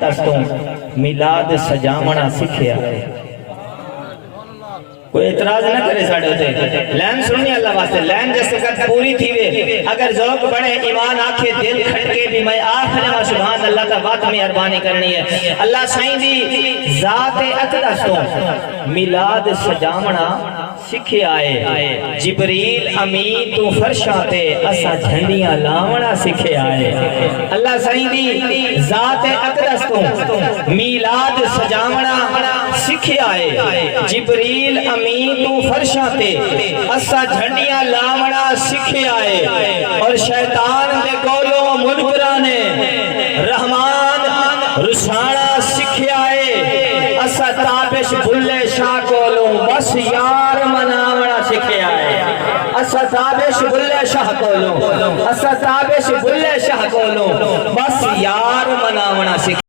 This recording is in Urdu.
تستوں میلاد سجامنا سکھیا ہے۔ کوئی اعتراض نہ کرے ساڑھے ہوتے لین سننی اللہ واسطے لین جیسے قد پوری تھی وے اگر ذوق بڑھے ایمان آنکھے دل کھٹکے بھی میں آخر میں سبحان اللہ تا بات میں اربانی کرنی ہے۔ اللہ سائیں دی ذات اقدستوں میلاد سجامنا سکھے آئے جبریل امین تو فرشاتے اسا جھنڈیاں لاونا سکھے آئے۔ اللہ سائیں دی ذات اقدستوں میلاد سجامنا سکھے آئے جبریل امین تو فرشاتے اسا جھنڈیاں لاونا سکھے آئے۔ اور شیطان دے گولوں منکرانے رحمان رسانا سکھے آئے۔ اسا تابش بھلے شاہ کولوں بس یار مناونا سکھے آئے۔ اسا تابش بھلے شاہ کولوں اسا تابش بھلے شاہ کولوں